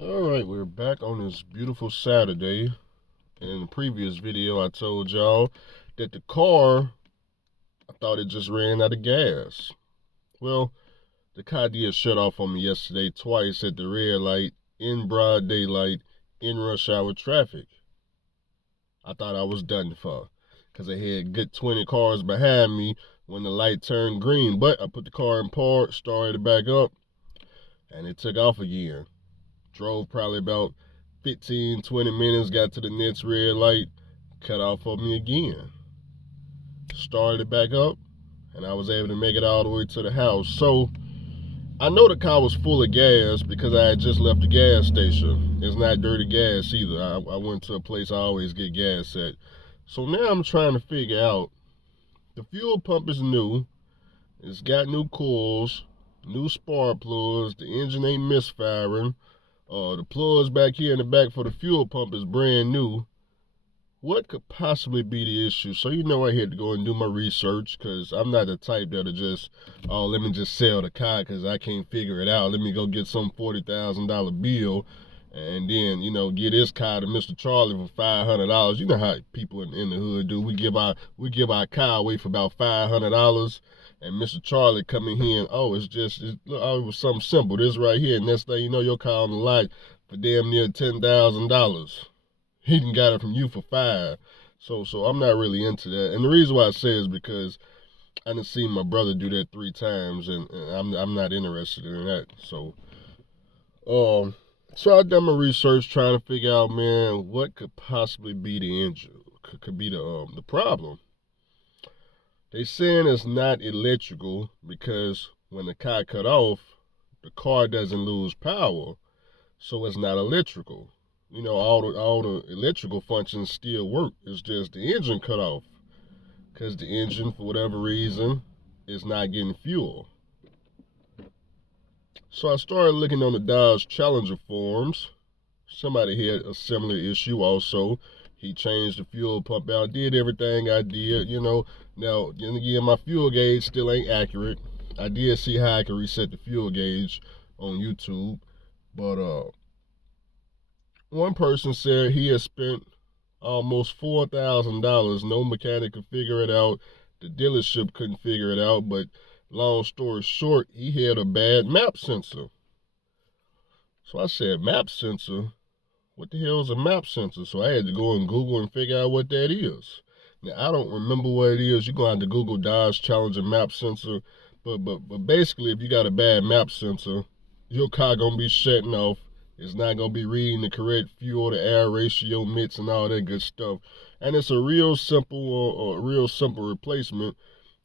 Alright, we're back on this beautiful Saturday. In the previous video, I told y'all that the car, I thought it just ran out of gas. Well, the car did shut off on me yesterday twice at the red light, in broad daylight, in rush hour traffic. I thought I was done for, because I had good 20 cars behind me when the light turned green. But I put the car in park, started it back up, and it took off again. Drove probably about 15, 20 minutes, got to the next red light, cut off on me again. Started it back up, and I was able to make it all the way to the house. So I know the car was full of gas because I had just left the gas station. It's not dirty gas either. I went to a place I always get gas at. So now I'm trying to figure out, the fuel pump is new. It's got new coils, new spark plugs. The engine ain't misfiring. The plugs back here in the back for the fuel pump is brand new. What could possibly be the issue? So I had to go and do my research, because I'm not the type that'll just, oh, let me just sell the car because I can't figure it out. Let me go get some $40,000 bill and then, get this car to Mr. Charlie for $500. You know how people in the hood do. We give our car away for about $500, and Mr. Charlie come in here and, oh, it was something simple. This right here, and next thing you know, your car on the lot for damn near $10,000. He done got it from you for $5. So I'm not really into that. And the reason why I say is because I done seen my brother do that 3 times, and I'm not interested in that. So I done my research trying to figure out, man, what could possibly be the engine, could be the problem. They saying it's not electrical because when the car cut off, the car doesn't lose power, so it's not electrical. All the electrical functions still work. It's just the engine cut off, because the engine, for whatever reason, is not getting fuel. So I started looking on the Dodge Challenger forums. Somebody had a similar issue also. He changed the fuel pump out, did everything I did. Now, again, my fuel gauge still ain't accurate. I did see how I can reset the fuel gauge on YouTube, but one person said he had spent almost $4,000. No mechanic could figure it out. The dealership couldn't figure it out. But long story short, he had a bad map sensor. So I said, map sensor? What the hell is a map sensor? So I had to go and Google and figure out what that is. Now, I don't remember what it is. You're going to have to Google Dodge Challenger map sensor. But basically, if you got a bad map sensor, your car going to be shutting off. It's not going to be reading the correct fuel to air ratio, mix, and all that good stuff. And it's a real simple replacement.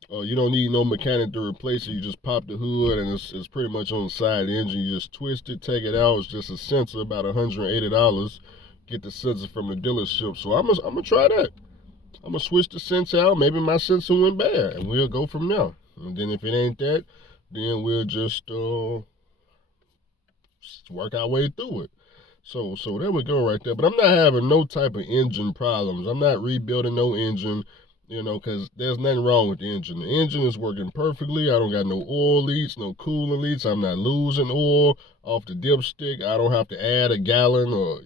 You don't need no mechanic to replace it. You just pop the hood, and it's pretty much on the side of the engine. You just twist it, take it out. It's just a sensor, about $180. Get the sensor from the dealership. So I'm gonna try that. I'm gonna switch the sensor out. Maybe my sensor went bad, and we'll go from there. And then if it ain't that, then we'll just work our way through it. So there we go right there. But I'm not having no type of engine problems. I'm not rebuilding no engine, because there's nothing wrong with the engine. The engine is working perfectly. I don't got no oil leaks, no coolant leaks. I'm not losing oil off the dipstick. I don't have to add a gallon or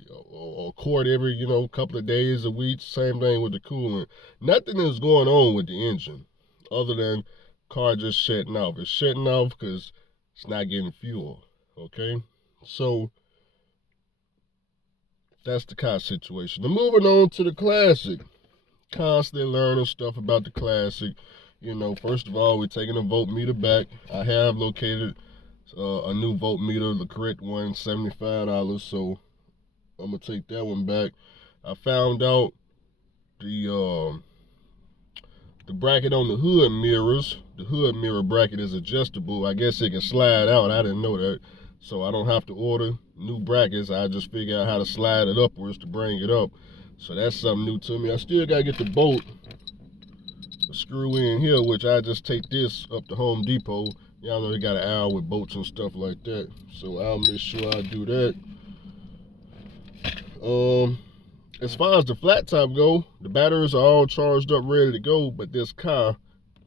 a quart every, couple of days, a week. Same thing with the coolant. Nothing is going on with the engine other than car just shutting off. It's shutting off because it's not getting fuel. Okay? So that's the car situation. Now moving on to the Classic. Constantly learning stuff about the Classic. First of all, we're taking a voltmeter back. I have located a new voltmeter, the correct one, $75. So I'm gonna take that one back. I found out the bracket on the hood mirrors. The hood mirror bracket is adjustable. I guess it can slide out. I didn't know that. So I don't have to order new brackets. I just figure out how to slide it upwards to bring it up. So that's something new to me. I still got to get the bolt to screw in here, which I just take this up to Home Depot. Y'all know they got an aisle with bolts and stuff like that. So I'll make sure I do that. As far as the flat top go, the batteries are all charged up, ready to go. But this car,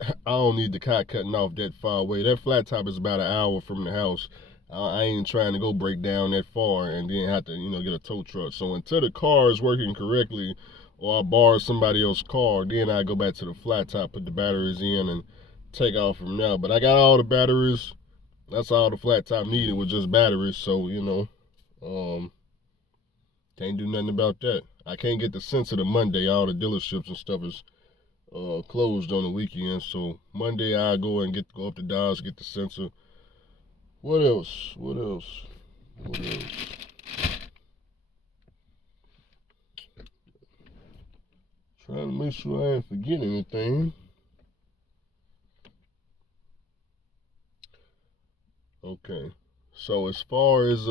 I don't need the car cutting off that far away. That flat top is about an hour from the house. I ain't trying to go break down that far and then have to, get a tow truck. So until the car is working correctly, or I borrow somebody else's car, then I go back to the flat top, put the batteries in, and take off from there. But I got all the batteries. That's all the flat top needed was just batteries. So can't do nothing about that. I can't get the sensor to Monday. All the dealerships and stuff is closed on the weekend. So Monday I go and go up to Dodge, get the sensor. What else? What else? What else? Trying to make sure I ain't forgetting anything. Okay. So as far as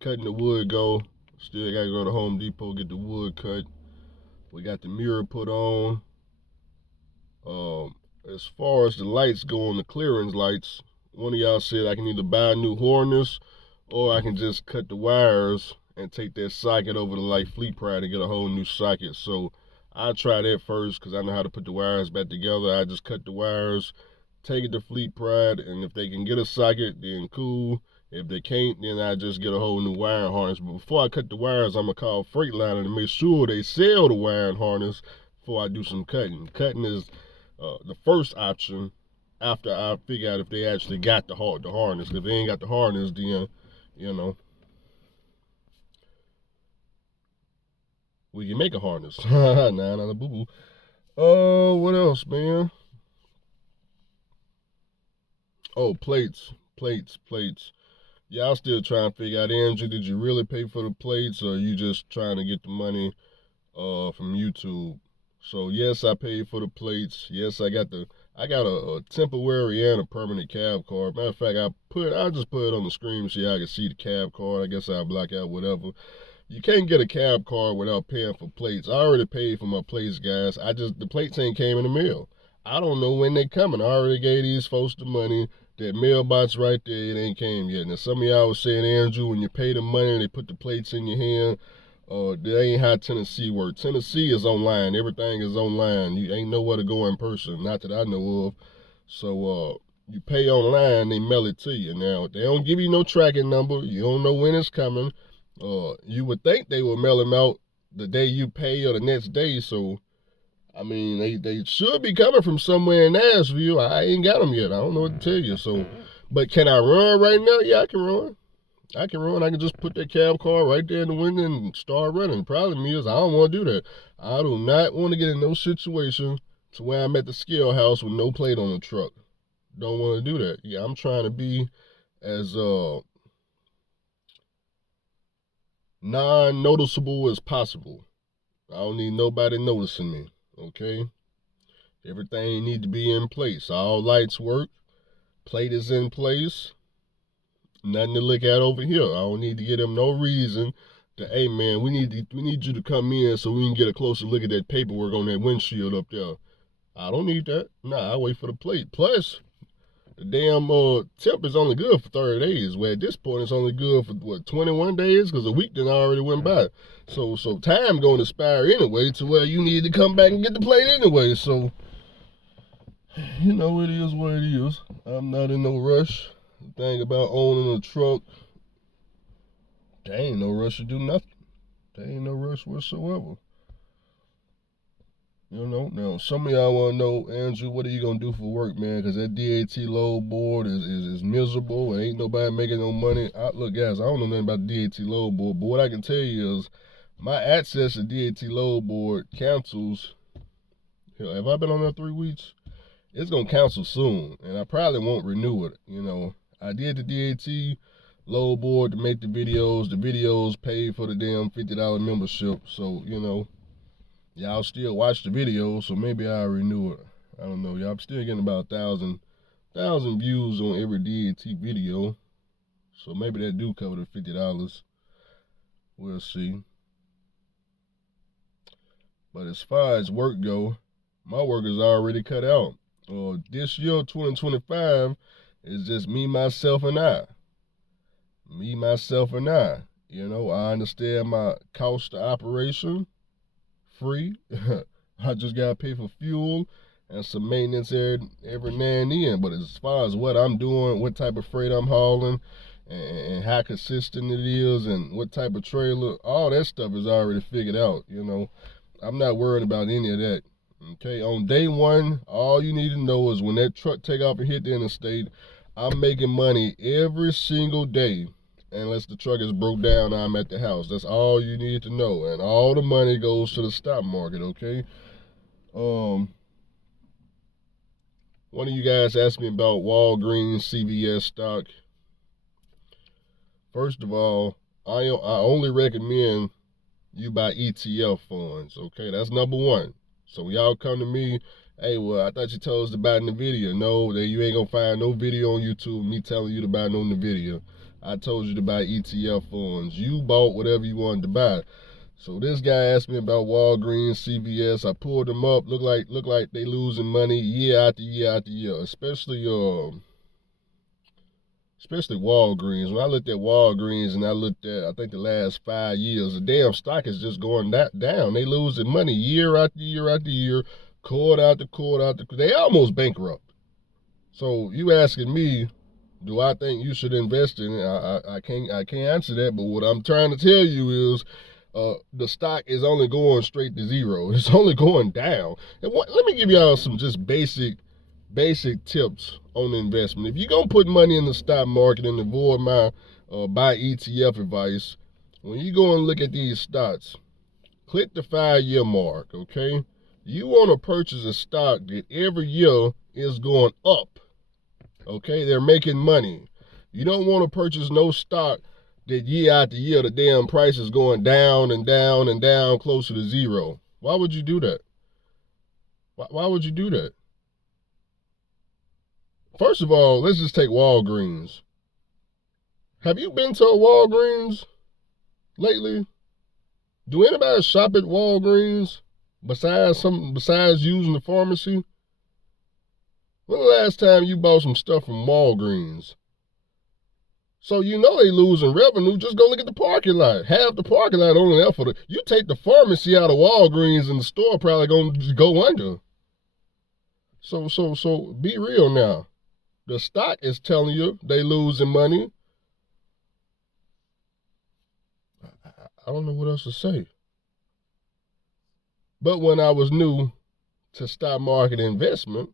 cutting the wood go, still gotta go to Home Depot, get the wood cut. We got the mirror put on. As far as the lights go on, the clearance lights, one of y'all said I can either buy a new harness or I can just cut the wires and take that socket over to like Fleet Pride and get a whole new socket. So I try that first because I know how to put the wires back together. I just cut the wires, take it to Fleet Pride, and if they can get a socket, then cool. If they can't, then I just get a whole new wiring harness. But before I cut the wires, I'm gonna call Freightliner to make sure they sell the wiring harness before I do some cutting. Cutting is the first option after I figure out if they actually got the harness. If they ain't got the harness, then we can make a harness. Nah, not a boo boo. Oh, what else, man? Oh, plates. Y'all still trying to figure out, Andrew, did you really pay for the plates, or are you just trying to get the money from YouTube? So yes, I paid for the plates. Yes, I got a temporary and a permanent cab card. Matter of fact, I just put it on the screen so y'all can see the cab card. I guess I'll block out whatever. You can't get a cab card without paying for plates. I already paid for my plates, guys. The plates ain't came in the mail. I don't know when they coming. I already gave these folks the money. That mailbox right there, it ain't came yet. Now some of y'all was saying, Andrew, when you pay the money and they put the plates in your hand, that ain't how Tennessee works. Tennessee is online. Everything is online. You ain't nowhere to go in person. Not that I know of. So you pay online, they mail it to you. Now they don't give you no tracking number. You don't know when it's coming. You would think they would mail them out the day you pay or the next day. So I mean, they should be coming from somewhere in Nashville. I ain't got them yet. I don't know what to tell you. So, but can I run right now? Yeah, I can run. I can run. I can just put that cab car right there in the window and start running. Problem is, I don't want to do that. I do not want to get in no situation to where I'm at the scale house with no plate on the truck. Don't want to do that. Yeah, I'm trying to be as non-noticeable as possible. I don't need nobody noticing me. Okay? Everything need to be in place. All lights work. Plate is in place. Nothing to look at over here. I don't need to give them no reason to, hey man, we need you to come in so we can get a closer look at that paperwork on that windshield up there. I don't need that. Nah, I wait for the plate. Plus, the damn temp is only good for 30 days. Where at this point it's only good for 21 days because a week then already went by. So time going to expire anyway to where you need to come back and get the plate anyway. So it is what it is. I'm not in no rush. The thing about owning a truck, there ain't no rush to do nothing. There ain't no rush whatsoever. Now some of y'all want to know, Andrew, what are you going to do for work, man? Because that DAT load board is miserable and ain't nobody making no money. Look, guys, I don't know nothing about the DAT load board, but what I can tell you is my access to DAT load board cancels. Hell, have I been on there 3 weeks? It's going to cancel soon, and I probably won't renew it. I did the DAT load board to make the videos. The videos paid for the damn $50 membership. So, y'all still watch the videos, so maybe I'll renew it. I don't know. Y'all still getting about 1,000 views on every DAT video. So maybe that do cover the $50. We'll see. But as far as work go, my work is already cut out. This year, 2025, is just me, myself, and I. Me, myself, and I. I understand my cost of operation, free. I just got to pay for fuel and some maintenance every now and then. But as far as what I'm doing, what type of freight I'm hauling, and how consistent it is and what type of trailer. All that stuff is already figured out, you know. I'm not worried about any of that. Okay, on day one, all you need to know is when that truck take off and hit the interstate, I'm making money every single day. Unless the truck is broke down, I'm at the house. That's all you need to know. And all the money goes to the stock market, okay? One of you guys asked me about Walgreens, CVS stock. First of all, I only recommend you buy ETF funds, okay? That's number one. So when y'all come to me, hey, well, I thought you told us to buy Nvidia. No, that you ain't gonna find no video on YouTube me telling you to buy no Nvidia. I told you to buy ETF funds. You bought whatever you wanted to buy. So this guy asked me about Walgreens, CVS. I pulled them up. Look like they losing money year after year after year. Especially Walgreens. When I looked at Walgreens and I looked at, I think the last 5 years, the damn stock is just going down. They losing money year after year after year, quarter after quarter after quarter. They almost bankrupt. So you asking me, do I think you should invest in it? I can't answer that. But what I'm trying to tell you is, the stock is only going straight to zero. It's only going down. And let me give y'all some just basic tips on investment. If you're going to put money in the stock market and avoid my buy ETF advice, when you go and look at these stocks, click the 5-year mark, okay? You want to purchase a stock that every year is going up, okay? They're making money. You don't want to purchase no stock that year after year the damn price is going down and down and down closer to zero. Why would you do that? Why would you do that? First of all, let's just take Walgreens. Have you been to a Walgreens lately? Do anybody shop at Walgreens besides using the pharmacy? When the last time you bought some stuff from Walgreens? So you know they losing revenue. Just go look at the parking lot. Half the parking lot only there for you take the pharmacy out of Walgreens and the store probably gonna go under. So be real now. The stock is telling you they losing money. I don't know what else to say. But when I was new to stock market investment,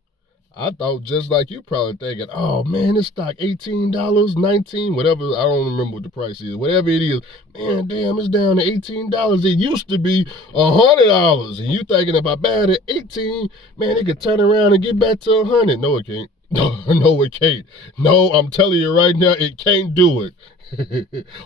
I thought just like you probably thinking, oh man, this stock $18, $19, whatever, I don't remember what the price is, whatever it is, man, damn, it's down to $18. It used to be $100. And you thinking if I buy it at 18, man, it could turn around and get back to 100. No, it can't. No, it can't. No, I'm telling you right now, it can't do it.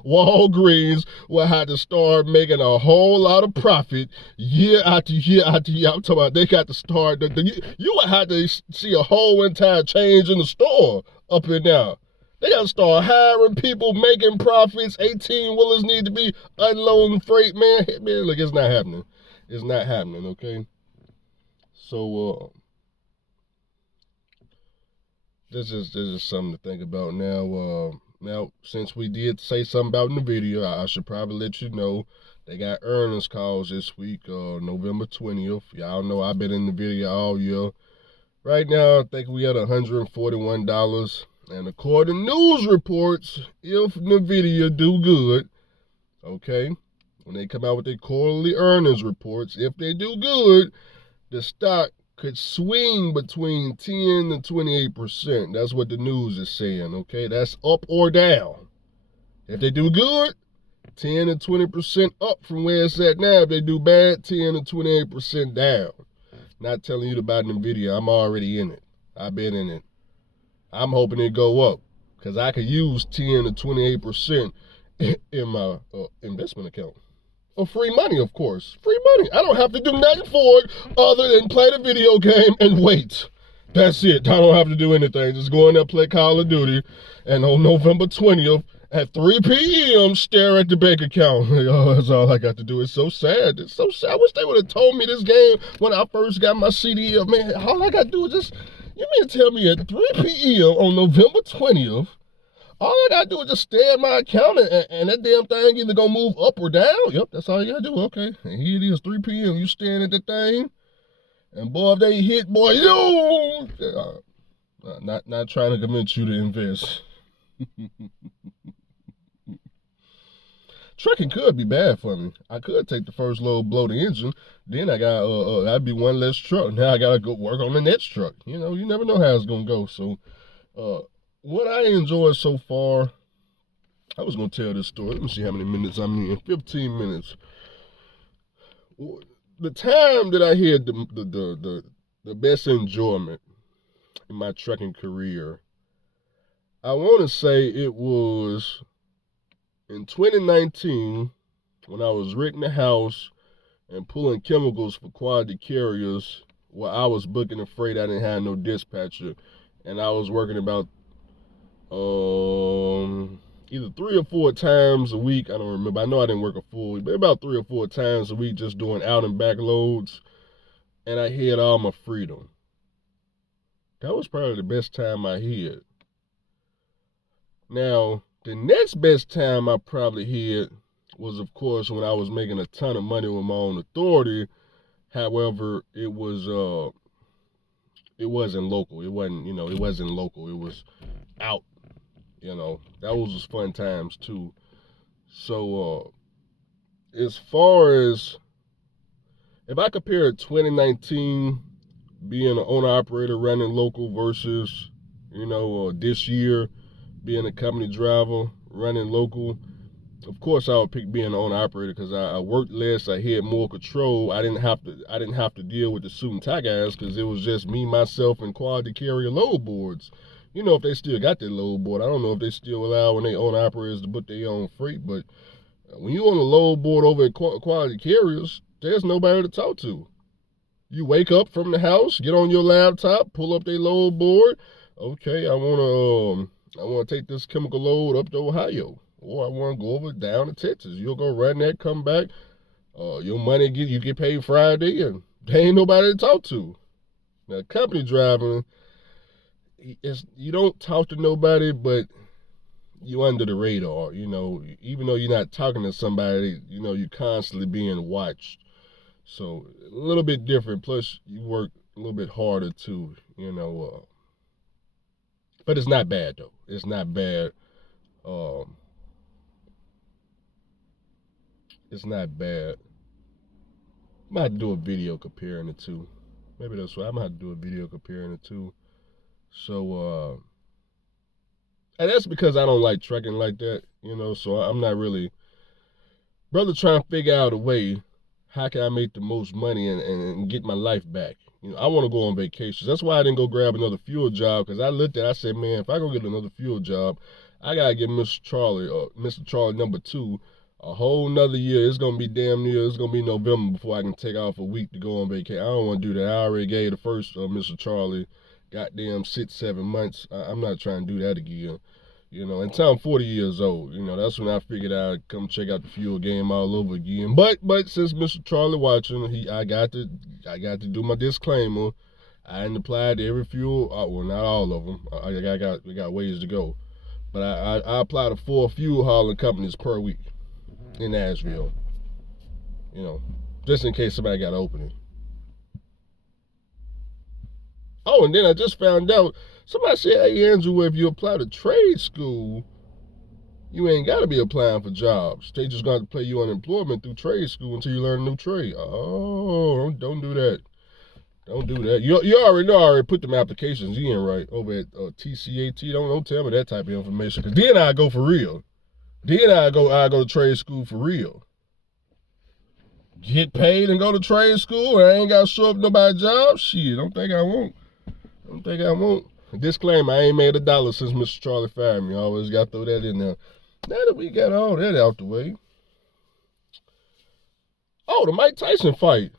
Walgreens will have to start making a whole lot of profit year after year after year. I'm talking about they got to start. You would have to see a whole entire change in the store up and down. They got to start hiring people, making profits. 18-wheelers need to be unloading freight, man. Man, look, it's not happening. It's not happening, okay? So, this is something to think about now. Now, since we did say something about Nvidia, I should probably let you know they got earnings calls this week, November 20th. Y'all know I've been in Nvidia all year. Right now, I think we at $141. And according to news reports, if Nvidia do good, okay, when they come out with their quarterly earnings reports, if they do good, the stock could swing between 10 and 28%. That's what the news is saying, okay? That's up or down. If they do good, 10 and 20% up from where it's at now. If they do bad, 10 and 28% down. Not telling you to buy Nvidia. I'm already in it. I've been in it. I'm hoping it go up because I could use 10 to 28% in my investment account. Free money, of course. Free money. I don't have to do nothing for it other than play the video game and wait. That's it. I don't have to do anything. Just go in there, play Call of Duty, and on November 20th at 3 p.m., stare at the bank account. Oh, that's all I got to do. It's so sad. It's so sad. I wish they would have told me this game when I first got my CD. Man, all I got to do is just, you mean to tell me at 3 p.m. on November 20th, all I gotta do is just stare at my account and that damn thing either gonna move up or down. Yep, that's all you gotta do. Okay, and here it is, 3 p.m. You staring at the thing, and boy, if they hit, boy, not trying to convince you to invest. trucking could be bad for me. I could take the first load, blow the engine, then I got that'd be one less truck. Now I gotta go work on the next truck. You know, you never know how it's gonna go. So, what I enjoyed so far, I was gonna tell this story. Let me see how many minutes I'm in. 15 minutes. The time that I had the best enjoyment in my trucking career, I want to say it was in 2019 when I was renting a house and pulling chemicals for quality carriers where I was booking a freight. I didn't have no dispatcher, and I was working about either 3 or 4 times a week. I don't remember. I know I didn't work a full week, but about 3 or 4 times a week just doing out and back loads, and I had all my freedom. That was probably the best time I had. Now, the next best time I probably had was, of course, when I was making a ton of money with my own authority. However, it wasn't local. It wasn't local. It was out. That was fun times too. So, as far as if I compare 2019 being an owner operator running local versus, this year being a company driver running local, of course I would pick being an owner operator because I worked less. I had more control. I didn't have to deal with the suit and tie guys because it was just me, myself, and quality carrier load boards. If they still got their load board. I don't know if they still allow when they own operators to put their own freight, but when you on a load board over at quality carriers, there's nobody to talk to. You wake up from the house, get on your laptop, pull up their load board. Okay, I wanna take this chemical load up to Ohio, or I wanna go over down to Texas. You'll go run that, come back. Your money you get paid Friday, and there ain't nobody to talk to. Now, company driving, you don't talk to nobody, but you under the radar. Even though you're not talking to somebody, you're constantly being watched. So a little bit different. Plus, you work a little bit harder too. But it's not bad though. It's not bad. It's not bad. I might have to do a video comparing the two. Maybe that's why I might have to do a video comparing the two. So, and that's because I don't like trucking like that, so I'm not really, brother, trying to figure out a way, how can I make the most money and get my life back? I want to go on vacations. That's why I didn't go grab another fuel job, because I said, man, if I go get another fuel job, I got to get Mr. Charlie number 2, a whole nother year. It's going to be damn near, it's going to be November before I can take off a week to go on vacation. I don't want to do that. I already gave the first Mr. Charlie goddamn 6-7 months. I'm not trying to do that again. Until I'm 40 years old, that's when I figured I'd come check out the fuel game all over again. But since Mr. Charlie watching, I got to do my disclaimer. I didn't apply to every fuel. Well, not all of them. We got ways to go. But I apply to 4 fuel hauling companies per week in Nashville. Just in case somebody got an opening. Oh, and then I just found out, somebody said, hey, Andrew, if you apply to trade school, you ain't got to be applying for jobs. They just got to pay you unemployment through trade school until you learn a new trade. Oh, don't do that. Don't do that. You already know I already put them applications in, right, over at TCAT. Don't tell me that type of information, because then I go for real. Then I go to trade school for real. Get paid and go to trade school, and I ain't got to show up nobody's job? Shit, don't think I won't. Disclaimer, I ain't made $1 since Mr. Charlie fired me. I always got to throw that in there. Now that we got all that out the way. Oh, the Mike Tyson fight.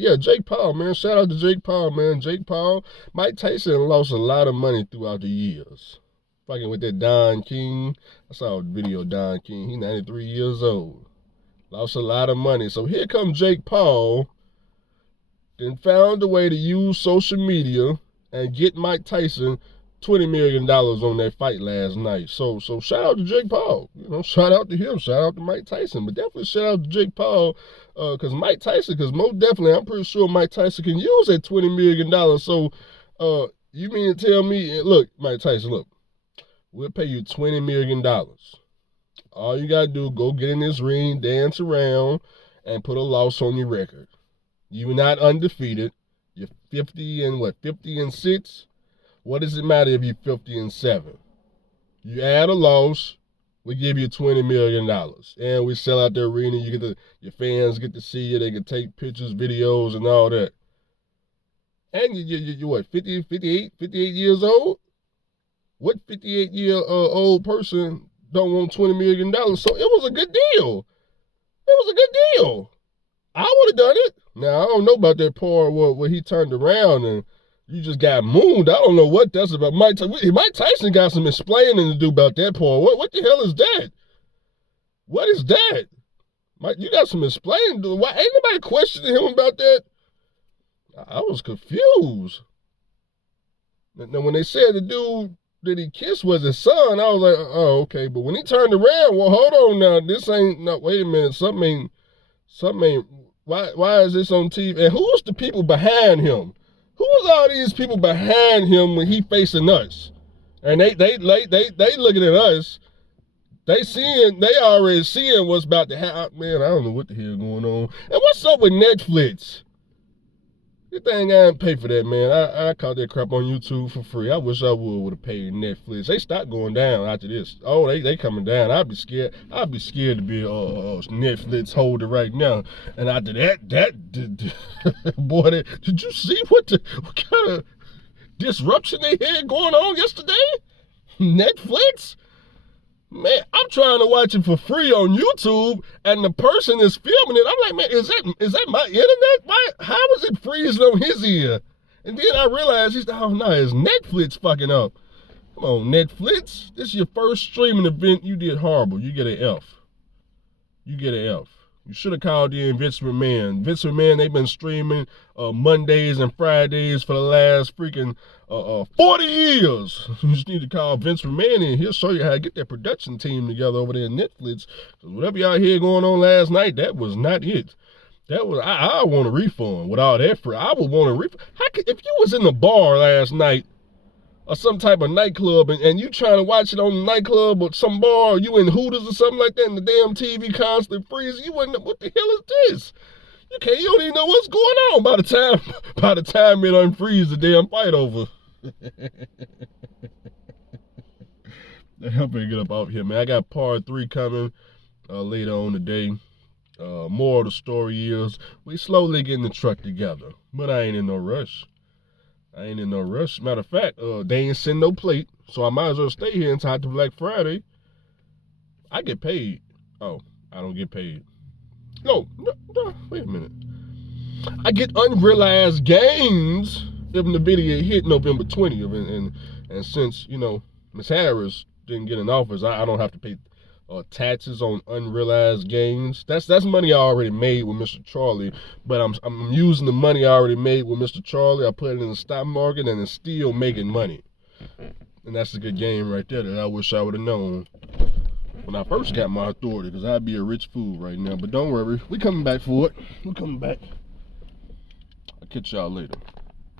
Yeah, Jake Paul, man. Shout out to Jake Paul, man. Mike Tyson lost a lot of money throughout the years. Fucking with that Don King. I saw a video of Don King. He 93 years old. Lost a lot of money. So here comes Jake Paul. Then found a way to use social media and get Mike Tyson $20 million on that fight last night. So shout out to Jake Paul. Shout out to him. Shout out to Mike Tyson. But definitely shout out to Jake Paul, because most definitely, I'm pretty sure Mike Tyson can use that $20 million. So you mean to tell me, look, Mike Tyson, look, we'll pay you $20 million All you gotta do, go get in this ring, dance around, and put a loss on your record. You're not undefeated. You're 50-6? What does it matter if you're 50-7? You add a loss, we give you $20 million. And we sell out the arena, your fans get to see you, they can take pictures, videos, and all that. And you what, 58 years old? What 58-year-old person don't want $20 million? So it was a good deal. It was a good deal. I would have done it. Now, I don't know about that part where he turned around and you just got mooned. I don't know what that's about. Mike Tyson got some explaining to do about that part. What the hell is that? What is that? Mike, you got some explaining to do. Why ain't nobody questioning him about that? I was confused. Now, when they said the dude that he kissed was his son, I was like, oh, okay. But when he turned around, well, hold on now. This ain't, no, wait a minute. Something ain't, why is this on TV? And who's the people behind him? Who was all these people behind him when he facing us? And they looking at us. They already seeing what's about to happen. Man, I don't know what the hell going on. And what's up with Netflix? Good thing I didn't pay for that, man. I caught that crap on YouTube for free. I wish I would have paid Netflix. They stopped going down after this. Oh, they coming down. I'd be scared. I'd be scared to be a Netflix holder right now. And after that, boy, did you see what kind of disruption they had going on yesterday? Netflix? Man, I'm trying to watch it for free on YouTube, and the person is filming it. I'm like, man, is that my internet? How is it freezing on his ear? And then I realized, oh no, it's Netflix fucking up. Come on, Netflix. This is your first streaming event. You did horrible. You get an F. You get an F. You should have called in Vince McMahon. Vince McMahon, they've been streaming Mondays and Fridays for the last freaking 40 years. You just need to call Vince McMahon in. He'll show you how to get that production team together over there in Netflix. Because whatever y'all hear going on last night, that was not it. That was, I want a refund with all that free. I would want a refund. If you was in the bar last night, or some type of nightclub, and you trying to watch it on the nightclub or some bar, or you in Hooters or something like that, and the damn TV constantly freezes, you wouldn't know what the hell is this? You don't even know what's going on by the time it unfreeze the damn fight over. Help me get up out here, man. I got part 3 coming later on today. More of the story is we slowly getting the truck together, but I ain't in no rush. Matter of fact, they ain't send no plate, so I might as well stay here until after Black Friday. I get paid. Oh, I don't get paid. No, wait a minute. I get unrealized gains if Nvidia hit November 20th, and since Miss Harris didn't get in office, I don't have to pay taxes on unrealized gains. That's money I already made with Mr. Charlie, but I'm using the money I already made with Mr. Charlie. I put it in the stock market, and it's still making money. And that's a good game right there that I wish I would have known when I first got my authority, because I'd be a rich fool right now. But don't worry, we coming back for it. We coming back. I'll catch y'all later.